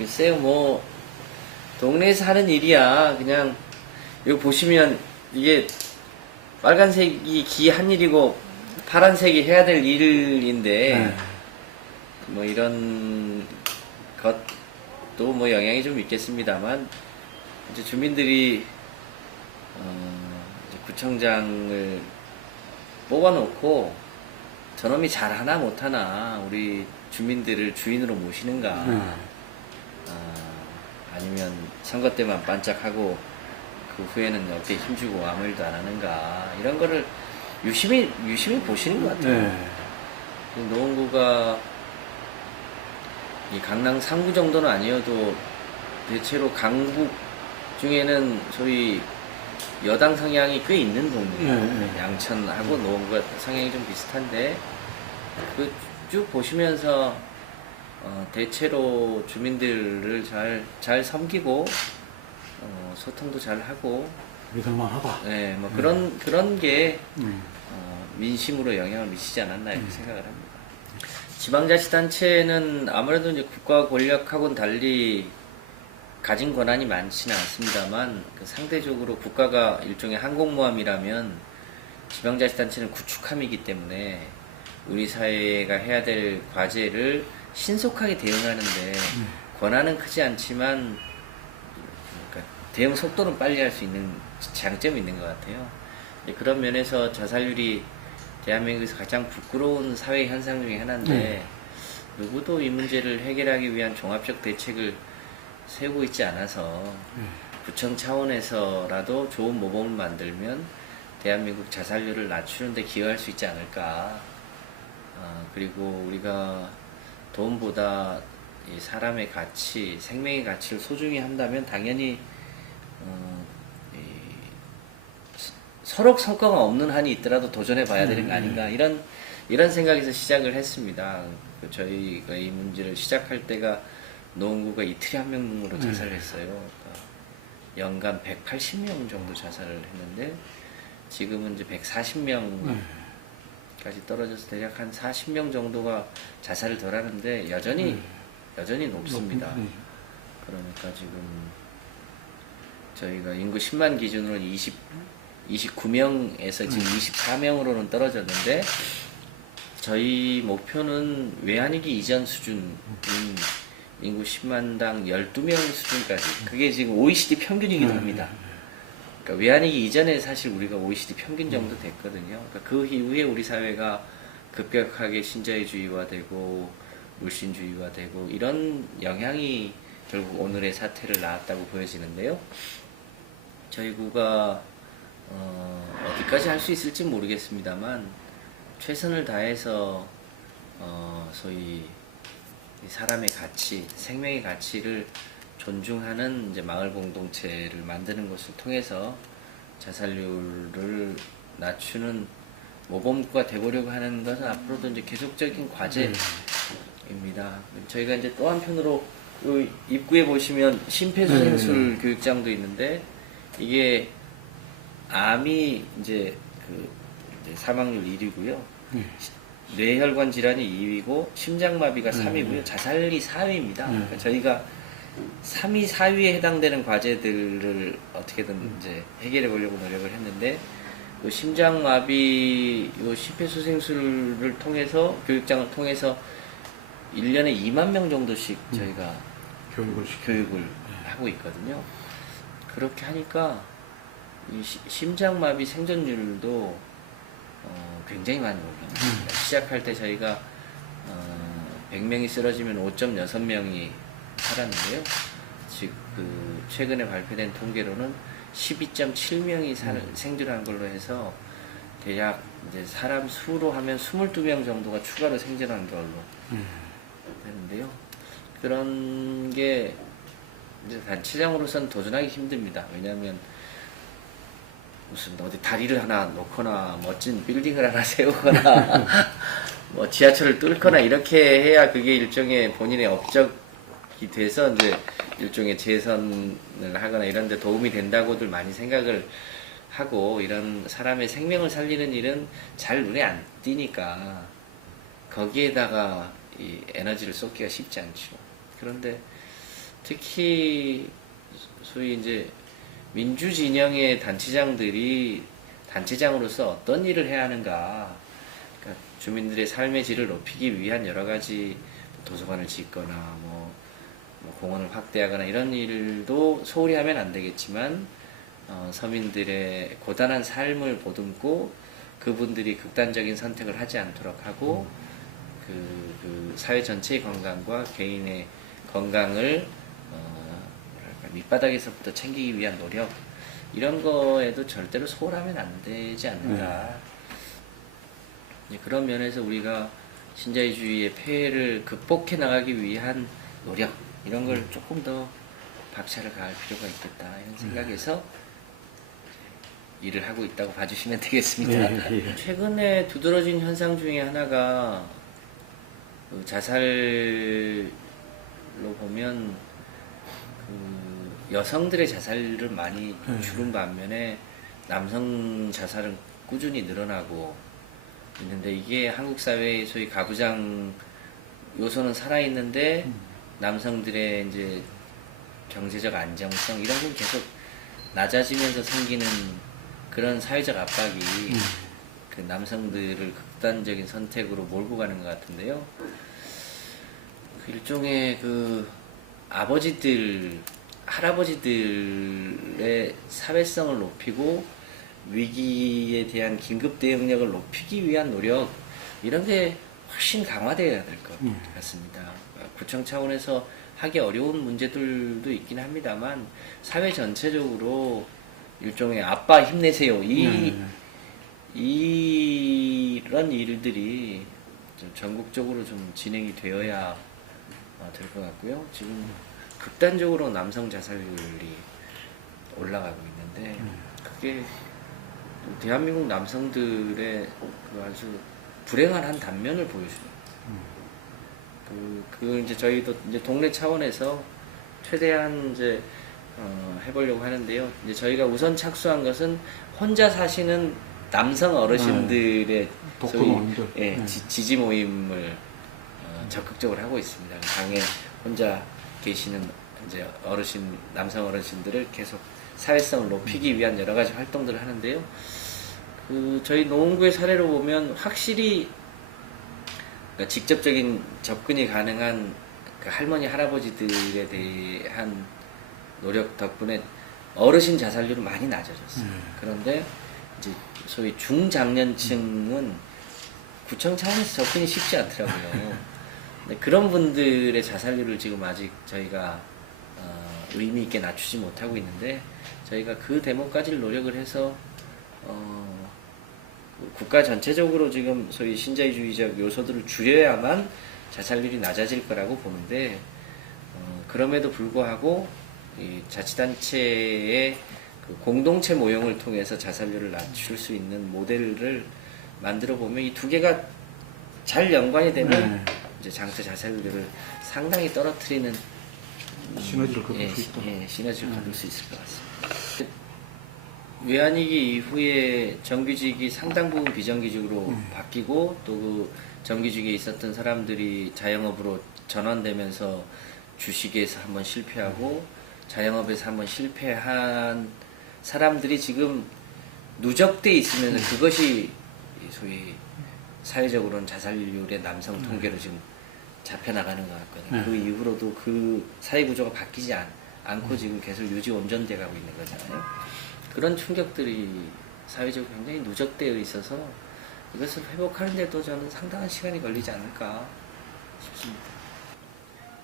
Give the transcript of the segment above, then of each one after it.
글쎄요, 뭐, 동네에서 하는 일이야. 그냥, 이거 보시면, 이게, 빨간색이 기한 일이고, 파란색이 해야 될 일인데, 네. 뭐, 이런 것도 뭐 영향이 좀 있겠습니다만, 이제 주민들이, 이제 구청장을 뽑아놓고, 저놈이 잘하나 못하나, 우리 주민들을 주인으로 모시는가, 아니면 선거 때만 반짝하고 그 후에는 어깨에 힘주고 아무 일도 안 하는가 이런 거를 유심히 보시는 것 같아요. 네. 노원구가 이 강남 3구 정도는 아니어도 대체로 강북 중에는 소위 여당 성향이 꽤 있는 동네예요. 네. 양천하고 노원구가 성향이 좀 비슷한데 그 쭉 보시면서 대체로 주민들을 잘 섬기고, 소통도 잘 하고, 믿을만 하다. 네, 뭐 그런 게, 민심으로 영향을 미치지 않았나, 이렇게 생각을 합니다. 지방자치단체는 아무래도 이제 국가 권력하고는 달리 가진 권한이 많지는 않습니다만, 상대적으로 국가가 일종의 항공모함이라면, 지방자치단체는 구축함이기 때문에, 우리 사회가 해야 될 과제를 신속하게 대응하는데 권한은 크지 않지만 그러니까 대응 속도는 빨리 할 수 있는 장점이 있는 것 같아요. 그런 면에서 자살률이 대한민국에서 가장 부끄러운 사회 현상 중에 하나인데 누구도 이 문제를 해결하기 위한 종합적 대책을 세우고 있지 않아서 구청 차원에서라도 좋은 모범을 만들면 대한민국 자살률을 낮추는 데 기여할 수 있지 않을까. 그리고 우리가 돈보다 이 사람의 가치, 생명의 가치를 소중히 한다면 당연히 서로 성과가 없는 한이 있더라도 도전해 봐야 되는 거 아닌가 이런 생각에서 시작을 했습니다. 저희가 이 문제를 시작할 때가 노원구가 이틀에 한 명으로 자살을 했어요. 그러니까 연간 180명 정도 자살을 했는데 지금은 이제 140명 까지 떨어져서 대략 한 40명 정도가 자살을 덜 하는데 여전히 높습니다. 그러니까 지금 저희가 인구 10만 기준으로는 29명에서 지금 24명으로는 떨어졌는데 저희 목표는 외환위기 이전 수준인 인구 10만당 12명 수준까지 그게 지금 OECD 평균이기도 합니다. 그러니까 외환위기 이전에 사실 우리가 OECD 평균 정도 됐거든요. 그러니까 그 이후에 우리 사회가 급격하게 신자유주의화되고 물신주의화되고 이런 영향이 결국 오늘의 사태를 낳았다고 보여지는데요. 저희 구가 어디까지 할 수 있을지 모르겠습니다만 최선을 다해서 소위 사람의 가치, 생명의 가치를 존중하는 이제 마을 공동체를 만드는 것을 통해서 자살률을 낮추는 모범국가 되보려고 하는 것은 앞으로도 이제 계속적인 과제입니다. 저희가 이제 또 한편으로 입구에 보시면 심폐소생술 교육장도 있는데 이게 암이 이제 사망률 1위고요. 뇌혈관 질환이 2위고 심장마비가 3위고요. 자살이 4위입니다. 그러니까 저희가 3위, 4위에 해당되는 과제들을 어떻게든 이제 해결해 보려고 노력을 했는데, 심장마비, 심폐소생술을 통해서, 교육장을 통해서 1년에 2만 명 정도씩 저희가 교육을 하고 있거든요. 그렇게 하니까, 이 심장마비 생존율도 굉장히 많이 올라갑니다. 시작할 때 저희가 100명이 쓰러지면 5.6명이 살았는데요. 즉 최근에 발표된 통계로는 12.7명이 생존한 걸로 해서 대략 이제 사람 수로 하면 22명 정도가 추가로 생존한 걸로 되는데요. 그런 게 이제 단체장으로서는 도전하기 힘듭니다. 왜냐하면 무슨 어디 다리를 하나 놓거나 멋진 빌딩을 하나 세우거나 뭐 지하철을 뚫거나 이렇게 해야 그게 일종의 본인의 업적이 돼서 이제 일종의 재선을 하거나 이런 데 도움이 된다고들 많이 생각을 하고, 이런 사람의 생명을 살리는 일은 잘 눈에 안 띄니까 거기에다가 이 에너지를 쏟기가 쉽지 않죠. 그런데 특히 소위 이제 민주 진영의 단체장들이 단체장으로서 어떤 일을 해야 하는가, 그러니까 주민들의 삶의 질을 높이기 위한 여러 가지 도서관을 짓거나 뭐 공원을 확대하거나 이런 일도 소홀히 하면 안 되겠지만 서민들의 고단한 삶을 보듬고 그분들이 극단적인 선택을 하지 않도록 하고 그 사회 전체의 건강과 개인의 건강을 뭐랄까 밑바닥에서부터 챙기기 위한 노력, 이런 거에도 절대로 소홀하면 안 되지 않는가. 그런 면에서 우리가 신자유주의의 폐해를 극복해 나가기 위한 노력, 이런 걸 조금 더 박차를 가할 필요가 있겠다, 이런 생각에서 일을 하고 있다고 봐주시면 되겠습니다. 최근에 두드러진 현상 중에 하나가 그 자살로 보면 그 여성들의 자살을 많이 줄은 반면에 남성 자살은 꾸준히 늘어나고 있는데, 이게 한국 사회의 소위 가부장 요소는 살아있는데 남성들의 이제 경제적 안정성 이런 건 계속 낮아지면서 생기는 그런 사회적 압박이 그 남성들을 극단적인 선택으로 몰고 가는 것 같은데요. 일종의 그 아버지들, 할아버지들의 사회성을 높이고 위기에 대한 긴급 대응력을 높이기 위한 노력, 이런 게 훨씬 강화되어야 될 것 같습니다. 구청 차원에서 하기 어려운 문제들도 있긴 합니다만 사회 전체적으로 일종의 아빠 힘내세요, 이런 일들이 좀 전국적으로 좀 진행이 되어야 될 것 같고요. 지금 극단적으로 남성 자살률이 올라가고 있는데 그게 대한민국 남성들의 그 아주 불행한 한 단면을 보여주는. 그 이제 저희도 이제 동네 차원에서 최대한 이제 해보려고 하는데요. 이제 저희가 우선 착수한 것은 혼자 사시는 남성 어르신들의 소위 지지 모임을 적극적으로 하고 있습니다. 방에 혼자 계시는 이제 남성 어르신들을 계속 사회성을 높이기 위한 여러 가지 활동들을 하는데요. 저희 노원구의 사례로 보면 확실히 직접적인 접근이 가능한 그 할머니, 할아버지들에 대한 노력 덕분에 어르신 자살률은 많이 낮아졌어요. 그런데 이제 소위 중장년층은 구청 차원에서 접근이 쉽지 않더라고요. 근데 그런 분들의 자살률을 지금 아직 저희가 의미 있게 낮추지 못하고 있는데, 저희가 그 대목까지 노력을 해서 국가 전체적으로 지금 소위 신자유주의적 요소들을 줄여야만 자살률이 낮아질 거라고 보는데, 그럼에도 불구하고 이 자치단체의 그 공동체 모형을 통해서 자살률을 낮출 수 있는 모델을 만들어 보면 이 두 개가 잘 연관이 되면 이제 장터 자살률을 상당히 떨어뜨리는 시너지를 거둘 수 있다. 시너지를 거둘 수 있을 것 같습니다. 외환위기 이후에 정규직이 상당 부분 비정규직으로 바뀌고 또 그 정규직에 있었던 사람들이 자영업으로 전환되면서 주식에서 한번 실패하고 자영업에서 한번 실패한 사람들이 지금 누적돼 있으면서 그것이 소위 사회적으로는 자살률의 남성 통계로 지금 잡혀나가는 것 같거든요. 그 이후로도 그 사회 구조가 바뀌지 않고 지금 계속 유지 온전돼 가고 있는 거잖아요. 그런 충격들이 사회적으로 굉장히 누적되어 있어서 이것을 회복하는데도 저는 상당한 시간이 걸리지 않을까 싶습니다.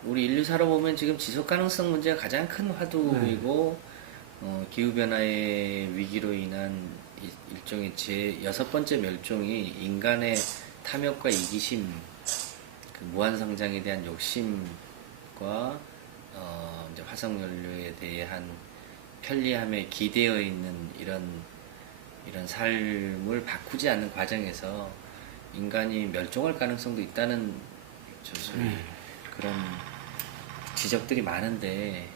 우리 인류사로 보면 지금 지속가능성 문제가 가장 큰 화두이고 기후변화의 위기로 인한 일종의 제6번째 멸종이 인간의 탐욕과 이기심, 그 무한성장에 대한 욕심과 이제 화석연료에 대한 편리함에 기대어 있는 이런 삶을 바꾸지 않는 과정에서 인간이 멸종할 가능성도 있다는 그런 지적들이 많은데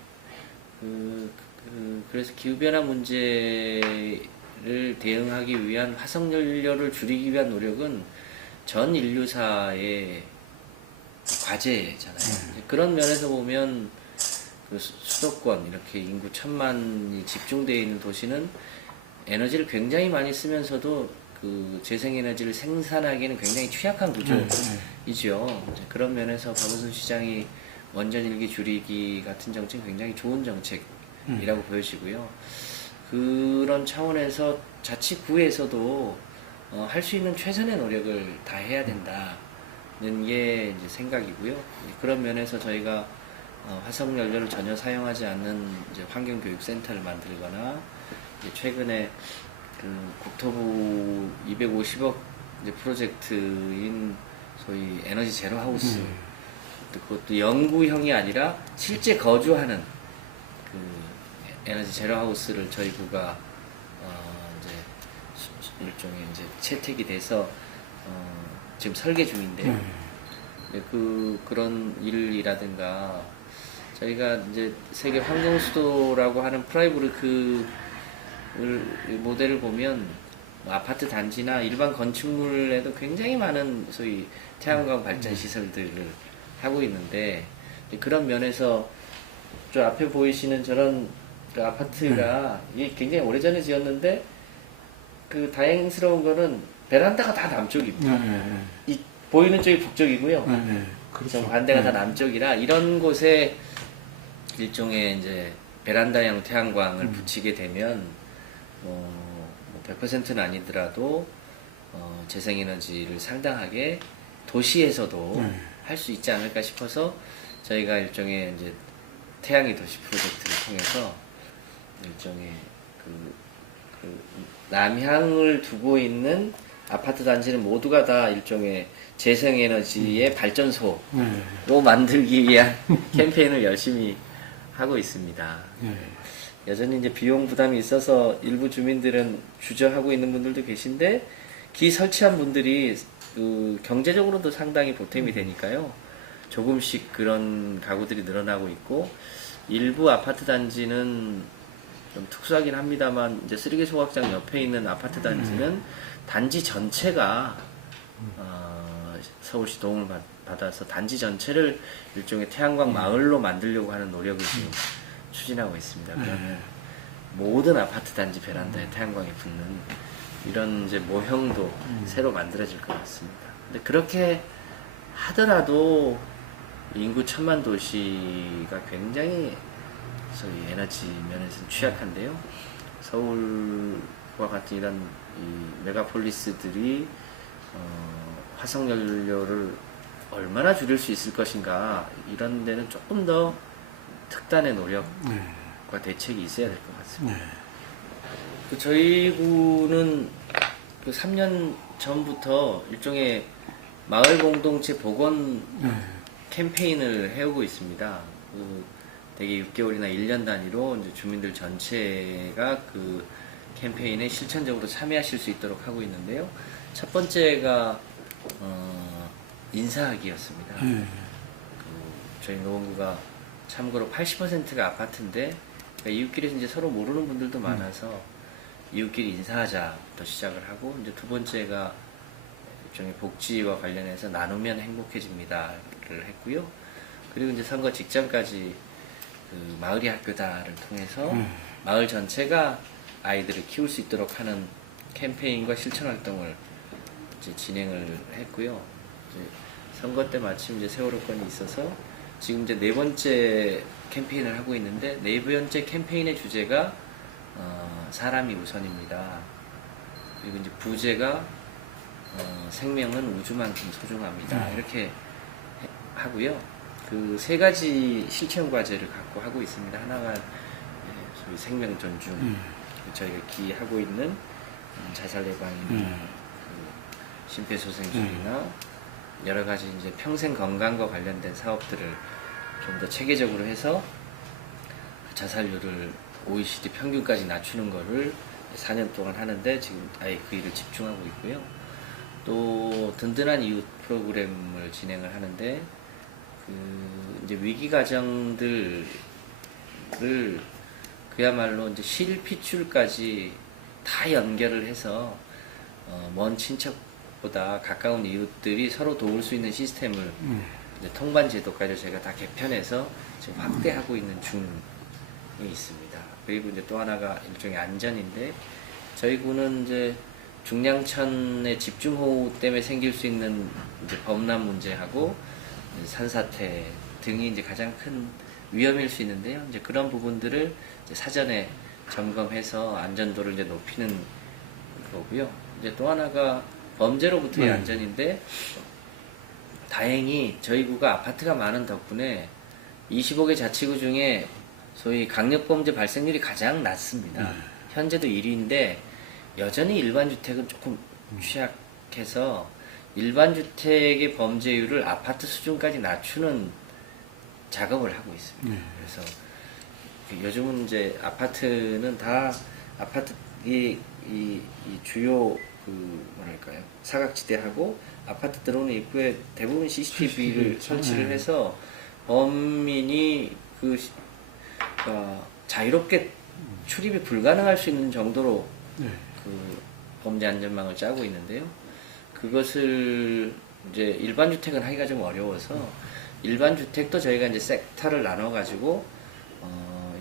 그래서 기후변화 문제를 대응하기 위한 화석연료를 줄이기 위한 노력은 전 인류사의 과제잖아요. 그런 면에서 보면 그 수도권 이렇게 인구 1000만이 집중되어 있는 도시는 에너지를 굉장히 많이 쓰면서도 그 재생에너지를 생산하기에는 굉장히 취약한 구조이죠. 이제 그런 면에서 박은순 시장이 원전 일기 줄이기 같은 정책 굉장히 좋은 정책이라고 보여지고요. 그런 차원에서 자치구에서도 할 수 있는 최선의 노력을 다 해야 된다는 게 이제 생각이고요. 그런 면에서 저희가 화석 연료를 전혀 사용하지 않는 이제 환경교육센터를 만들거나 이제 최근에 그 국토부 250억 이제 프로젝트인 소위 에너지 제로 하우스 그것도 연구형이 아니라 실제 거주하는 그 에너지 제로 하우스를 저희 구가 이제 일종의 이제 채택이 돼서 지금 설계 중인데요. 네, 그런 일이라든가 저희가 이제 세계 환경 수도라고 하는 프라이부르크 모델을 보면 아파트 단지나 일반 건축물에도 굉장히 많은 소위 태양광 발전 시설들을 하고 있는데 그런 면에서 저 앞에 보이시는 저런 그 아파트가 이게 굉장히 오래전에 지었는데 그 다행스러운 거는 베란다가 다 남쪽입니다. 이 보이는 쪽이 북쪽이고요. 그렇죠. 반대가 다 남쪽이라 이런 곳에 일종의 이제 베란다형 태양광을 붙이게 되면 100%는 아니더라도 재생에너지를 상당하게 도시에서도 할 수 있지 않을까 싶어서 저희가 일종의 이제 태양의 도시 프로젝트를 통해서 일종의 그 남향을 두고 있는 아파트 단지는 모두가 다 일종의 재생에너지의 발전소로 만들기 위한 캠페인을 열심히 하고 있습니다. 여전히 이제 비용 부담이 있어서 일부 주민들은 주저하고 있는 분들도 계신데 기 설치한 분들이 그 경제적으로도 상당히 보탬이 되니까요. 조금씩 그런 가구들이 늘어나고 있고 일부 아파트 단지는 좀 특수하긴 합니다만 이제 쓰레기 소각장 옆에 있는 아파트 단지는 단지 전체가 서울시 도움을 받아서 단지 전체를 일종의 태양광 마을로 만들려고 하는 노력을 지금 추진하고 있습니다. 그러면 모든 아파트 단지 베란다에 태양광이 붙는 이런 이제 모형도 새로 만들어질 것 같습니다. 근데 그렇게 하더라도 인구 1000만 도시가 굉장히 소위 에너지 면에서는 취약한데요. 서울과 같은 이런 이 메가폴리스들이 화석 연료를 얼마나 줄일 수 있을 것인가 이런 데는 조금 더 특단의 노력과 대책이 있어야 될 것 같습니다. 그 저희 구는 그 3년 전부터 일종의 마을 공동체 복원 캠페인을 해오고 있습니다. 그 대개 6개월이나 1년 단위로 이제 주민들 전체가 그 캠페인에 실천적으로 참여하실 수 있도록 하고 있는데요. 첫 번째가 인사하기였습니다. 저희 노원구가 참고로 80%가 아파트인데 그러니까 이웃끼리 이제 서로 모르는 분들도 많아서 이웃끼리 인사하자부터 시작을 하고 이제 두 번째가 일종의 복지와 관련해서 나누면 행복해집니다를 했고요. 그리고 이제 선거 직전까지 그 마을이 학교다를 통해서 마을 전체가 아이들을 키울 수 있도록 하는 캠페인과 실천 활동을 이제 진행을 했고요. 이제 선거 때 마침 이제 세월호 건이 있어서 지금 이제 네 번째 캠페인을 하고 있는데 네 번째 캠페인의 주제가 사람이 우선입니다. 그리고 이제 부제가 생명은 우주만큼 소중합니다. 이렇게 하고요. 그 세 가지 실천 과제를 갖고 하고 있습니다. 하나가 소위 생명 존중, 저희가 기하고 있는 자살 예방이나 그 심폐소생술이나 여러 가지 이제 평생 건강과 관련된 사업들을 좀 더 체계적으로 해서 그 자살률을 OECD 평균까지 낮추는 거를 4년 동안 하는데 지금 아예 그 일을 집중하고 있고요. 또 든든한 이웃 프로그램을 진행을 하는데 그 이제 위기 가정들을 그야말로 이제 실피출까지 다 연결을 해서 먼 친척보다 가까운 이웃들이 서로 도울 수 있는 시스템을 이제 통반 제도까지 저희가 다 개편해서 지금 확대하고 있는 중에 있습니다. 그리고 이제 또 하나가 일종의 안전인데 저희 군은 이제 중량천의 집중호우 때문에 생길 수 있는 이제 범람 문제하고 산사태 등이 이제 가장 큰 위험일 수 있는데요. 이제 그런 부분들을 이제 사전에 점검해서 안전도를 이제 높이는 거고요. 이제 또 하나가 범죄로부터의 안전인데 다행히 저희 구가 아파트가 많은 덕분에 25개 자치구 중에 소위 강력범죄 발생률이 가장 낮습니다. 현재도 1위인데 여전히 일반 주택은 조금 취약해서 일반 주택의 범죄율을 아파트 수준까지 낮추는 작업을 하고 있습니다. 그래서 요즘은 이제 아파트는 다 아파트 이 주요 뭐랄까요 사각지대하고 아파트 들어오는 입구에 대부분 CCTV를 설치를 해서 범인이 자유롭게 출입이 불가능할 수 있는 정도로 그 범죄 안전망을 짜고 있는데요. 그것을 이제 일반 주택은 하기가 좀 어려워서 일반 주택도 저희가 이제 섹터를 나눠 가지고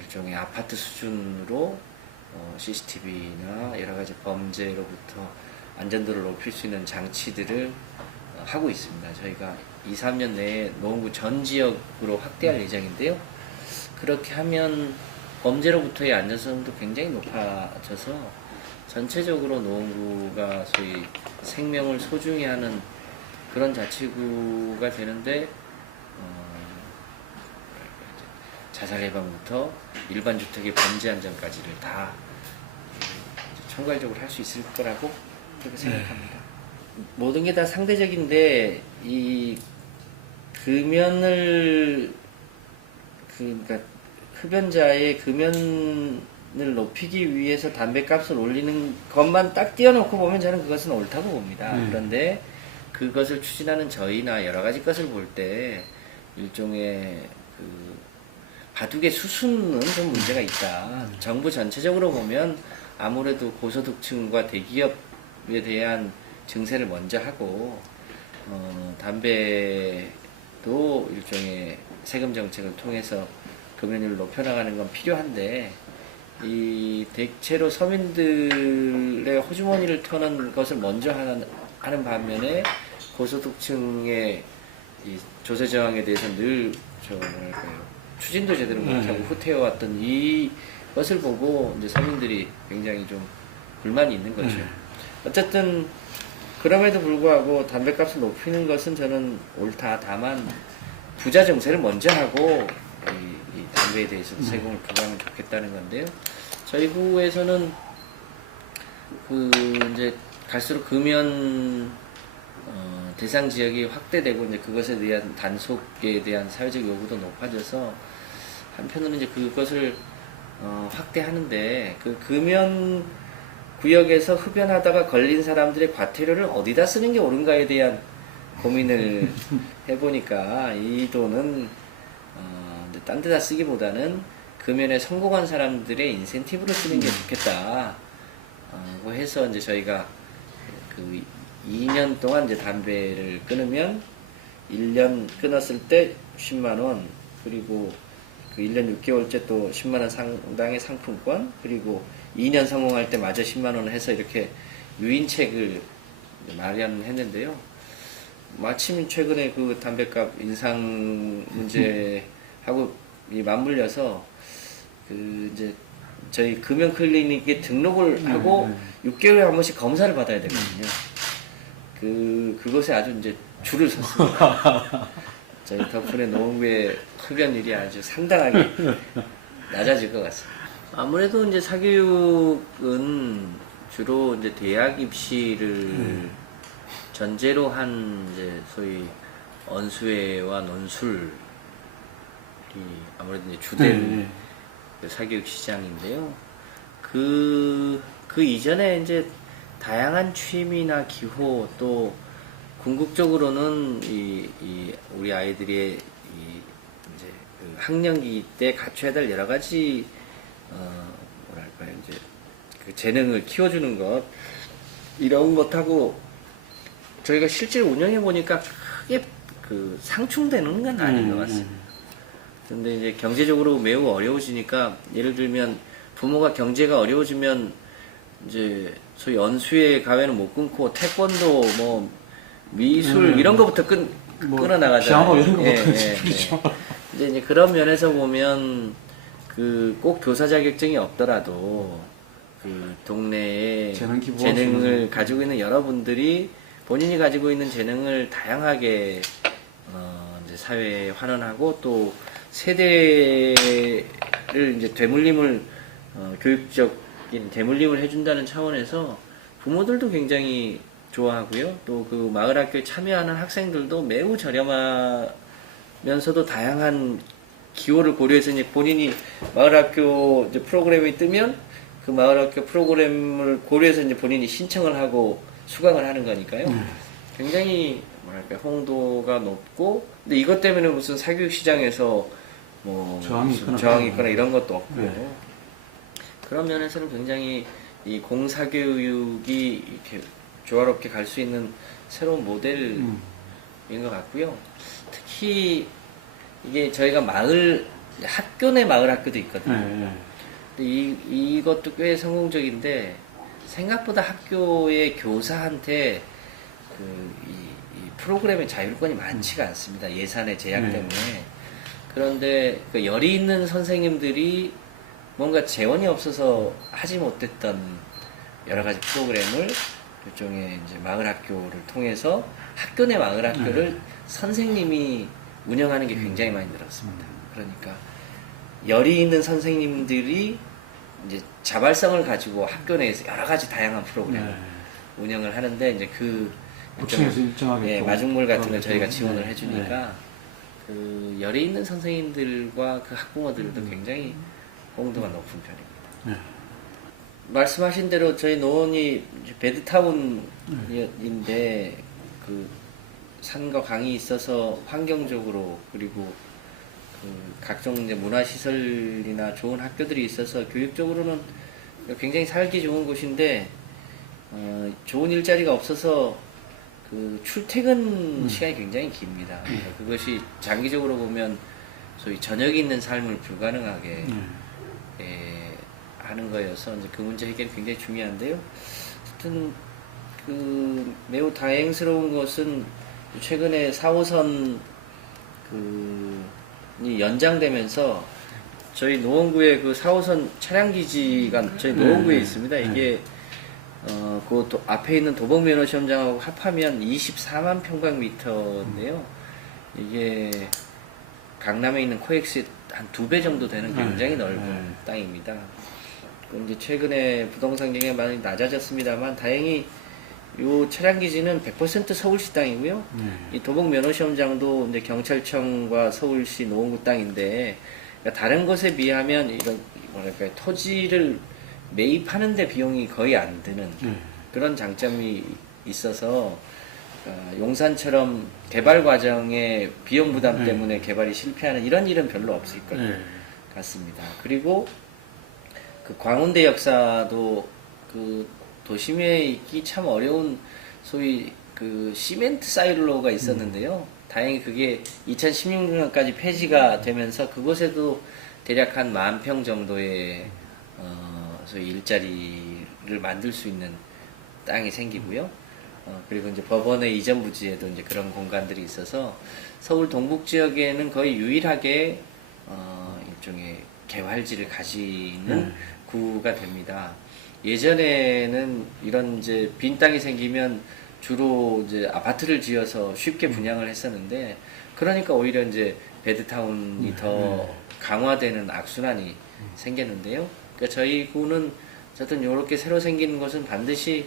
일종의 아파트 수준으로 CCTV나 여러 가지 범죄로부터 안전도를 높일 수 있는 장치들을 하고 있습니다. 저희가 2, 3년 내에 노원구 전 지역으로 확대할 예정인데요. 그렇게 하면 범죄로부터의 안전성도 굉장히 높아져서 전체적으로 노원구가 소위 생명을 소중히 하는 그런 자치구가 되는데 자살 예방부터 일반 주택의 범죄 안전까지를 다 총괄적으로 할 수 있을 거라고 그렇게 생각합니다. 모든 게 다 상대적인데 이 금연을 그러니까 흡연자의 금연을 높이기 위해서 담배값을 올리는 것만 딱 띄워놓고 보면 저는 그것은 옳다고 봅니다. 그런데 그것을 추진하는 저희나 여러 가지 것을 볼 때 일종의 바둑의 수순은 좀 문제가 있다. 정부 전체적으로 보면 아무래도 고소득층과 대기업에 대한 증세를 먼저 하고 담배도 일종의 세금 정책을 통해서 금연율을 높여나가는 건 필요한데 이 대체로 서민들의 호주머니를 터는 것을 먼저 하는 반면에 고소득층의 이 조세 저항에 대해서 늘 추진도 제대로 못하고 후퇴해왔던 이것을 보고 이제 서민들이 굉장히 좀 불만이 있는 거죠. 어쨌든 그럼에도 불구하고 담배값을 높이는 것은 저는 옳다. 다만 부자 증세를 먼저 하고 이 담배에 대해서 세금을 부과하면 좋겠다는 건데요. 저희 구에서는 이제 갈수록 금연 대상 지역이 확대되고 이제 그것에 대한 단속에 대한 사회적 요구도 높아져서 한편으로는 이제 그것을 확대하는데 그 금연 구역에서 흡연하다가 걸린 사람들의 과태료를 어디다 쓰는 게 옳은가에 대한 고민을 해보니까 이 돈은 딴 데다 쓰기보다는 금연에 성공한 사람들의 인센티브로 쓰는 게 좋겠다. 고 해서 이제 저희가 2년 동안 이제 담배를 끊으면 1년 끊었을 때 10만원, 그리고 1년 6개월째 또 10만원 상당의 상품권, 그리고 2년 성공할 때 마저 10만원을 해서 이렇게 유인책을 마련했는데요. 마침 최근에 그 담배값 인상 문제하고 맞물려서 이제 저희 금연 클리닉에 등록을 하고 6개월에 한 번씩 검사를 받아야 되거든요. 그것에 아주 이제 줄을 섰습니다. 저희 덕분에 노원구의 흡연율이 아주 상당하게 낮아질 것 같습니다. 아무래도 이제 사교육은 주로 이제 대학 입시를 전제로 한 이제 소위 언수회와 논술이 아무래도 이제 주된 사교육 시장인데요. 그 이전에 이제 다양한 취미나 기호 또 궁극적으로는 우리 아이들이 이제 학령기 때 갖춰야 될 여러 가지 뭐랄까요 이제 그 재능을 키워주는 것 이런 것하고 저희가 실제로 운영해 보니까 크게 그 상충되는 건 아닌 것 같습니다. 근데 이제 경제적으로 매우 어려워지니까 예를 들면 부모가 경제가 어려워지면 이제 소위 연수의 가회는 못 끊고 태권도 뭐 미술 이런 거부터 끊어나가잖아요. 피아노 이런 거부터 예. 근데 이제 그런 면에서 보면 그 꼭 교사 자격증이 없더라도 그 동네에 재능을 가지고 있는 여러분들이 본인이 가지고 있는 재능을 다양하게 이제 사회에 환원하고 또 세대를 이제 되물림을 교육적인 되물림을 해준다는 차원에서 부모들도 굉장히 좋아하고요. 또 그 마을학교에 참여하는 학생들도 매우 저렴하면서도 다양한 기호를 고려해서 이제 본인이 마을학교 이제 프로그램이 뜨면 그 마을학교 프로그램을 고려해서 이제 본인이 신청을 하고 수강을 하는 거니까요. 굉장히 뭐랄까 홍도가 높고, 근데 이것 때문에 무슨 사교육 시장에서 뭐 저항이 있거나 이런 것도 없고 그런 면에서는 굉장히 이 공사교육이 이렇게 조화롭게 갈 수 있는 새로운 모델인 것 같고요. 특히 이게 저희가 학교 내 마을 학교도 있거든요. 근데 이것도 꽤 성공적인데 생각보다 학교의 교사한테 이 프로그램의 자율권이 많지가 않습니다. 예산의 제약 때문에. 그런데 그 열이 있는 선생님들이 뭔가 재원이 없어서 하지 못했던 여러 가지 프로그램을 일종의 이제 마을 학교를 통해서 학교 내 마을 학교를 선생님이 운영하는 게 굉장히 많이 늘었습니다. 그러니까 열이 있는 선생님들이 이제 자발성을 가지고 학교 내에서 여러 가지 다양한 프로그램을 운영을 하는데 이제 그 구청에서 일정하게 마중물 같은 걸 저희가 지원을 해주니까 그 열이 있는 선생님들과 그 학부모들도 굉장히 홍도가 높은 편입니다. 말씀하신 대로 저희 노원이 베드타운인데 그 산과 강이 있어서 환경적으로 그리고 그 각종 이제 문화시설이나 좋은 학교들이 있어서 교육적으로는 굉장히 살기 좋은 곳인데 좋은 일자리가 없어서 그 출퇴근 시간이 굉장히 깁니다. 그러니까 그것이 장기적으로 보면 소위 저녁이 있는 삶을 불가능하게 하는 거여서 이제 그 문제 해결이 굉장히 중요한데요. 어쨌든 그 매우 다행스러운 것은 최근에 4호선이 연장되면서 저희 노원구에 그 4호선 차량 기지가 저희 노원구에 있습니다. 이게 그 앞에 있는 도봉면허시험장하고 합하면 24만 평방미터인데요. 이게 강남에 있는 코엑스의 한 2배 정도 되는 굉장히 넓은 땅입니다. 이제 최근에 부동산 경기가 많이 낮아졌습니다만 다행히 이 차량 기지는 100% 서울시 땅이고요. 이 도봉 면허시험장도 이제 경찰청과 서울시 노원구 땅인데 그러니까 다른 곳에 비하면 이런 뭐랄까 토지를 매입하는데 비용이 거의 안 드는 그런 장점이 있어서 용산처럼 개발 과정의 비용 부담 때문에 개발이 실패하는 이런 일은 별로 없을 것 같습니다. 그리고 그 광운대 역사도 그 도심에 있기 참 어려운 소위 그 시멘트 사일로가 있었는데요. 다행히 그게 2016년까지 폐지가 되면서 그곳에도 대략 한 10,000평 정도의 소위 일자리를 만들 수 있는 땅이 생기고요. 그리고 이제 법원의 이전 부지에도 이제 그런 공간들이 있어서 서울 동북 지역에는 거의 유일하게 일종의 개활지를 가지는 구가 됩니다. 예전에는 이런 이제 빈 땅이 생기면 주로 이제 아파트를 지어서 쉽게 분양을 했었는데 그러니까 오히려 이제 베드타운이 더 강화되는 악순환이 생겼는데요. 그러니까 저희 구는 어쨌든 이렇게 새로 생기는 것은 반드시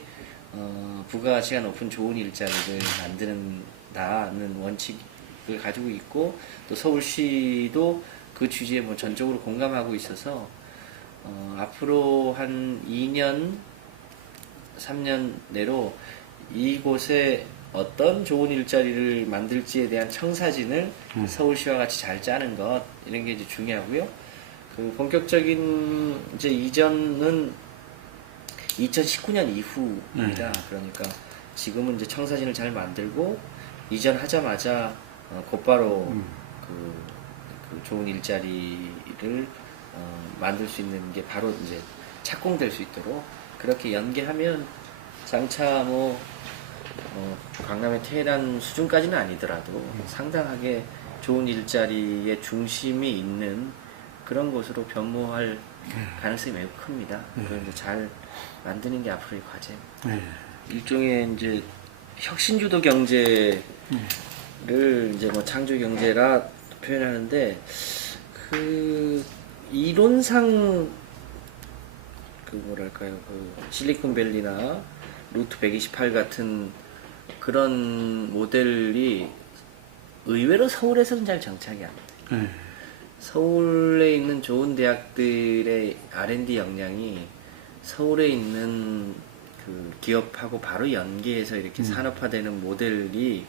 부가가치가 높은 좋은 일자리를 만드는다는 원칙을 가지고 있고 또 서울시도 그 취지에 뭐 전적으로 공감하고 있어서 앞으로 한 2년, 3년 내로 이곳에 어떤 좋은 일자리를 만들지에 대한 청사진을 서울시와 같이 잘 짜는 것 이런 게 이제 중요하고요. 그 본격적인 이제 이전은 2019년 이후입니다. 그러니까 지금은 이제 청사진을 잘 만들고 이전하자마자 곧바로 그 좋은 일자리를 만들 수 있는 게 바로 이제 착공될 수 있도록 그렇게 연계하면 장차 뭐 강남의 테헤란 수준까지는 아니더라도 상당하게 좋은 일자리의 중심이 있는 그런 곳으로 변모할 가능성이 매우 큽니다. 그걸 이제 잘 만드는 게 앞으로의 과제입니다. 일종의 이제 혁신주도 경제를 이제 뭐 창조 경제라 표현하는데 그 이론상 그 뭐랄까요 그 실리콘밸리나 루트 128 같은 그런 모델이 의외로 서울에서는 잘 정착이 안 돼요. 서울에 있는 좋은 대학들의 R&D 역량이 서울에 있는 그 기업하고 바로 연계해서 이렇게 산업화되는 모델이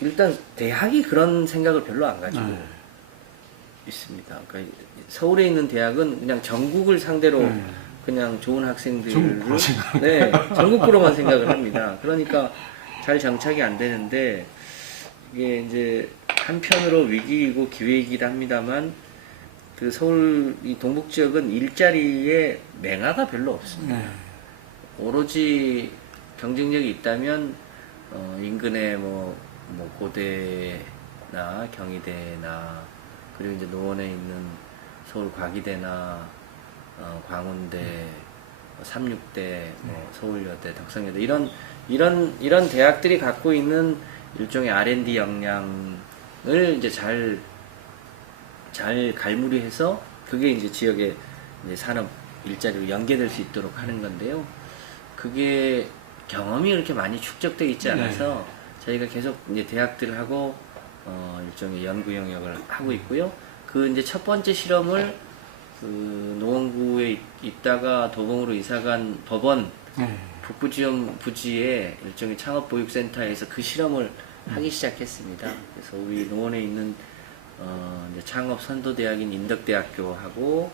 일단 대학이 그런 생각을 별로 안 가지고 있습니다. 그러니까 서울에 있는 대학은 그냥 전국을 상대로 그냥 좋은 학생들을 네, 전국구로만 생각을 합니다. 그러니까 잘 정착이 안 되는데 이게 이제 한편으로 위기이고 기회이기도 합니다만 그 서울 이 동북 지역은 일자리에 맹아가 별로 없습니다. 오로지 경쟁력이 있다면 인근에 뭐 고대나 경희대나 그리고 이제 노원에 있는 서울 과기대나 광운대, 삼육대, 서울여대, 덕성여대 이런 대학들이 갖고 있는 일종의 R&D 역량을 이제 잘 갈무리해서 그게 이제 지역의 이제 산업 일자리로 연계될 수 있도록 하는 건데요. 그게 경험이 그렇게 많이 축적되어 있지 않아서 저희가 계속 이제 대학들하고 일종의 연구 영역을 하고 있고요. 그 이제 첫 번째 실험을 그 노원구에 있다가 도봉으로 이사간 법원 북부지원 부지의 일종의 창업보육센터에서 그 실험을 하기 시작했습니다. 그래서 우리 노원에 있는 이제 창업 선도대학인 인덕대학교하고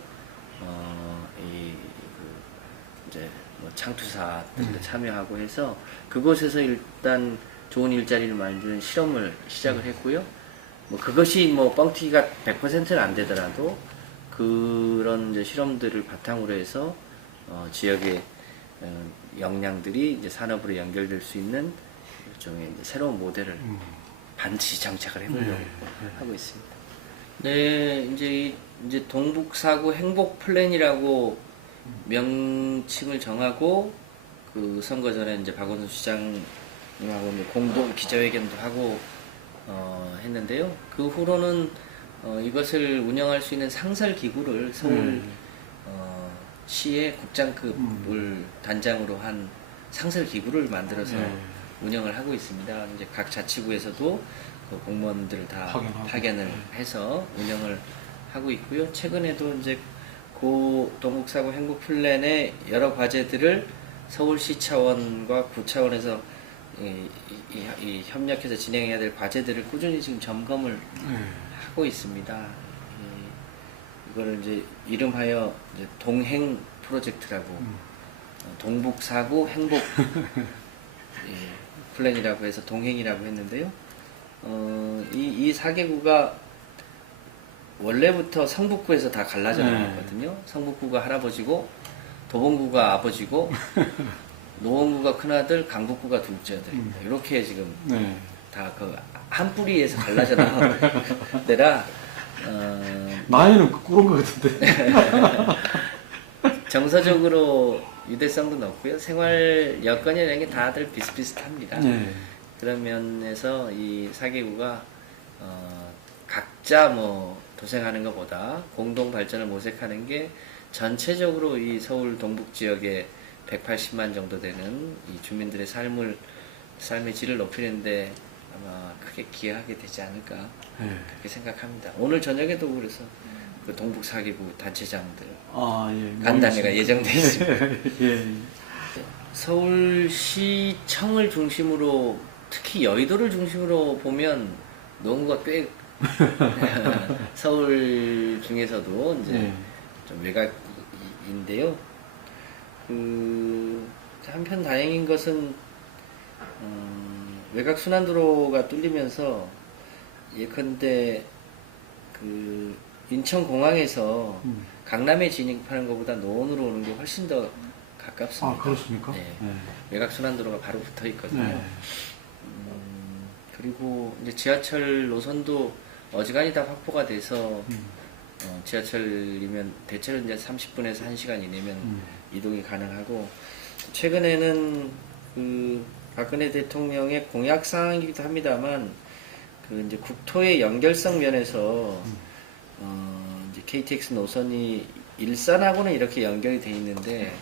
이제 뭐 창투사들도 참여하고 해서 그곳에서 일단 좋은 일자리를 만드는 실험을 시작을 했고요. 뭐 그것이 뭐 뻥튀기가 100%는 안 되더라도 그런 이제 실험들을 바탕으로 해서 지역의 역량들이 이제 산업으로 연결될 수 있는 일종의 이제 새로운 모델을 반드시 정착을 해보려고 하고 있습니다. 네, 이제 동북사구 행복 플랜이라고 명칭을 정하고 그 선거 전에 이제 박원순 시장님하고 공동 기자회견도 하고 했는데요. 그 후로는 이것을 운영할 수 있는 상설 기구를 서울 시의 국장급을 단장으로 한 상설 기구를 만들어서 운영을 하고 있습니다. 이제 각 자치구에서도 그 공무원들을 다 파견을 해서 운영을 하고 있고요. 최근에도 이제 고 동북사구 행복 플랜의 여러 과제들을 서울시 차원과 구 차원에서 이 협력해서 진행해야 될 과제들을 꾸준히 지금 점검을 하고 있습니다. 이거를 이제 이름하여 이제 동행 프로젝트라고 동북사구 행복 플랜이라고 해서 동행이라고 했는데요. 이 4개구가 원래부터 성북구에서 다 갈라져 나왔거든요. 성북구가 할아버지고 도봉구가 아버지고 노원구가 큰아들, 강북구가 둘째 아들입니다. 이렇게 지금 다 그 한 뿌리에서 갈라져 나온 데라 나이는 그런 것 같은데. 정서적으로 유대성도 높고요. 생활 여건이라는 게 다들 비슷비슷합니다. 그런 면에서 이 4개구가 각자 뭐 도생하는 것보다 공동 발전을 모색하는 게 전체적으로 이 서울 동북 지역의 180만 정도 되는 이 주민들의 삶의 질을 높이는데 아마 크게 기여하게 되지 않을까 그렇게 생각합니다. 오늘 저녁에도 그래서 그 동북 4개구 단체장들 간담회가 예정돼 있습니다. 서울시청을 중심으로 특히 여의도를 중심으로 보면 노원구가 꽤 서울 중에서도 이제 좀 외곽인데요. 한편 다행인 것은 외곽 순환도로가 뚫리면서 예컨대 그 인천공항에서 강남에 진입하는 것보다 노원으로 오는 게 훨씬 더 가깝습니다. 아, 그렇습니까? 네. 네. 외곽순환도로가 바로 붙어 있거든요. 네. 그리고 이제 지하철 노선도 어지간히 다 확보가 돼서 지하철이면 대체로 이제 30분에서 1시간 이내면 이동이 가능하고, 최근에는 그 박근혜 대통령의 공약 사항이기도 합니다만 그 이제 국토의 연결성 면에서 이제 KTX 노선이 일산하고는 이렇게 연결이 돼 있는데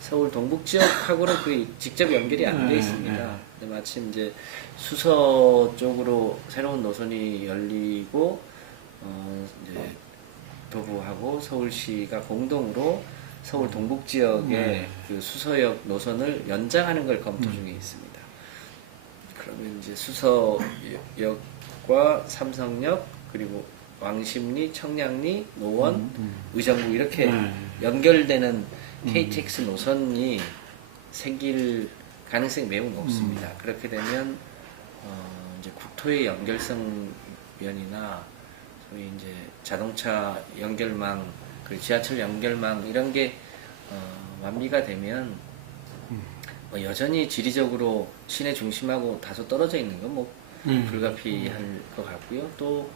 서울 동북 지역하고는 그게 직접 연결이 안 돼 있습니다. 근데 마침 이제 수서 쪽으로 새로운 노선이 열리고 이제 도부하고 서울시가 공동으로 서울 동북 지역의 그 수서역 노선을 연장하는 걸 검토 중에 있습니다. 그러면 이제 수서역과 삼성역 그리고 왕십리, 청량리, 노원, 의정부 이렇게 연결되는 KTX 노선이 생길 가능성이 매우 높습니다. 그렇게 되면 이제 국토의 연결성 면이나 소위 이제 자동차 연결망, 그리고 지하철 연결망 이런 게 완비가 되면 뭐 여전히 지리적으로 시내 중심하고 다소 떨어져 있는 건 뭐 불가피할 것 같고요. 또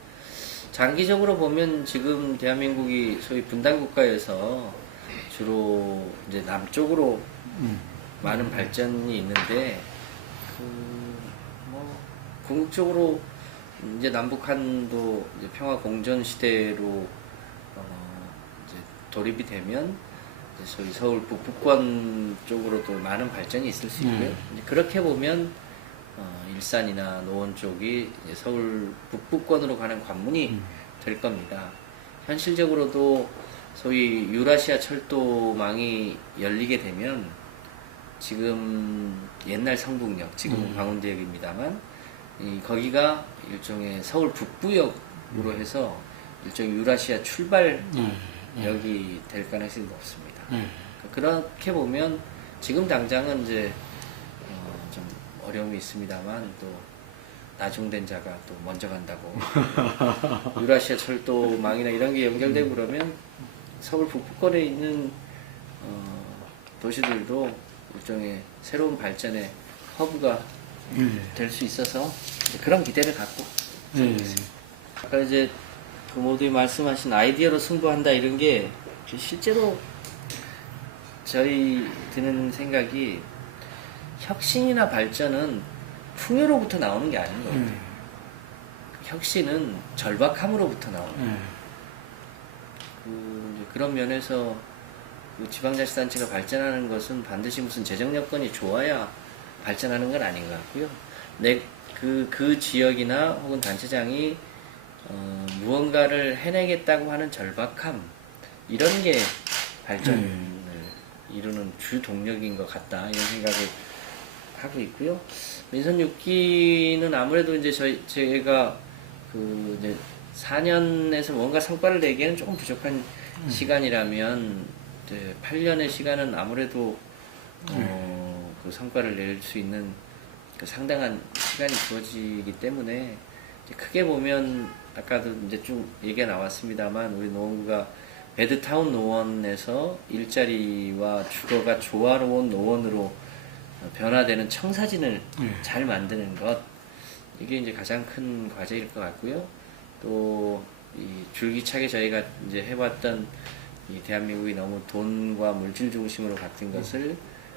장기적으로 보면 지금 대한민국이 소위 분단 국가에서 주로 이제 남쪽으로 많은 발전이 있는데 뭐 궁극적으로 이제 남북한도 이제 평화 공존 시대로 이제 돌입이 되면 이제 소위 서울 북부권 쪽으로도 많은 발전이 있을 수 있고요. 이제 그렇게 보면 일산이나 노원 쪽이 이제 서울 북부권으로 가는 관문이 될 겁니다. 현실적으로도 소위 유라시아 철도망이 열리게 되면 지금 옛날 성북역, 지금은 광운대역입니다만 거기가 일종의 서울 북부역으로 해서 일종의 유라시아 출발역이 될 가능성이 높습니다. 그렇게 보면 지금 당장은 이제 좀 어려움이 있습니다만 또 나중된 자가 또 먼저 간다고 유라시아 철도망이나 이런 게 연결되고 그러면 서울 북부권에 있는 도시들도 일종의 새로운 발전의 허브가 될 수 있어서 그런 기대를 갖고 있습니다. 아까 이제 그 모두이 말씀하신 아이디어로 승부한다 이런 게 실제로 저희 드는 생각이 혁신이나 발전은 풍요로부터 나오는 게 아닌 것 같아요. 혁신은 절박함으로부터 나오는 거예요. 그런 면에서 그 지방자치단체가 발전하는 것은 반드시 무슨 재정 여건이 좋아야 발전하는 건 아닌 것 같고요. 그 지역이나 혹은 단체장이 무언가를 해내겠다고 하는 절박함 이런 게 발전을 이루는 주 동력인 것 같다 이런 생각을 하고 있고요. 민선 6기는 아무래도 이제 제가 그 이제 4년에서 뭔가 성과를 내기에는 조금 부족한 시간이라면 이제 8년의 시간은 아무래도 그 성과를 낼 수 있는 그 상당한 시간이 주어지기 때문에 크게 보면 아까도 이제 좀 얘기가 나왔습니다만 우리 노원구가 배드타운 노원에서 일자리와 주거가 조화로운 노원으로 변화되는 청사진을 잘 만드는 것 이게 이제 가장 큰 과제일 것 같고요. 또 이 줄기차게 저희가 이제 해왔던 이 대한민국이 너무 돈과 물질 중심으로 바뀐 것을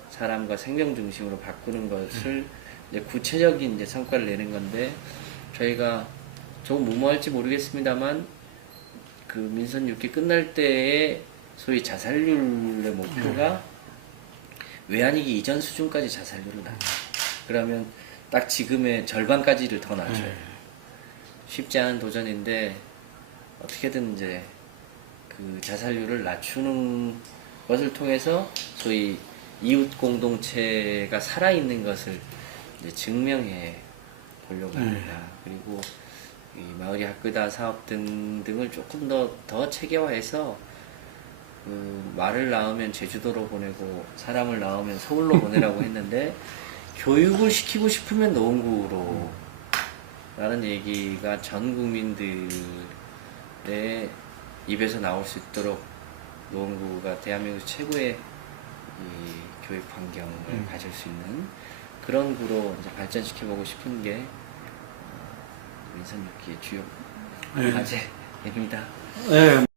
사람과 생명 중심으로 바꾸는 것을 이제 구체적인 이제 성과를 내는 건데 저희가 조금 무모할지 모르겠습니다만 그 민선 6기 끝날 때의 소위 자살률의 목표가 외환위기 이전 수준까지 자살률을 낮춰요. 그러면 딱 지금의 절반까지를 더 낮춰요. 쉽지 않은 도전인데 어떻게든 이제 그 자살률을 낮추는 것을 통해서 소위 이웃 공동체가 살아있는 것을 이제 증명해 보려고 합니다. 그리고 이 마을이 학교다 사업 등을 조금 더 체계화해서 그 말을 낳으면 제주도로 보내고 사람을 낳으면 서울로 보내라고 했는데 교육을 시키고 싶으면 노원구로 라는 얘기가 전 국민들의 입에서 나올 수 있도록 노원구가 대한민국 최고의 이 교육 환경을 가질 수 있는 그런 구로 이제 발전시켜보고 싶은 게 민선 6기의 주요 네. 과제입니다. 네.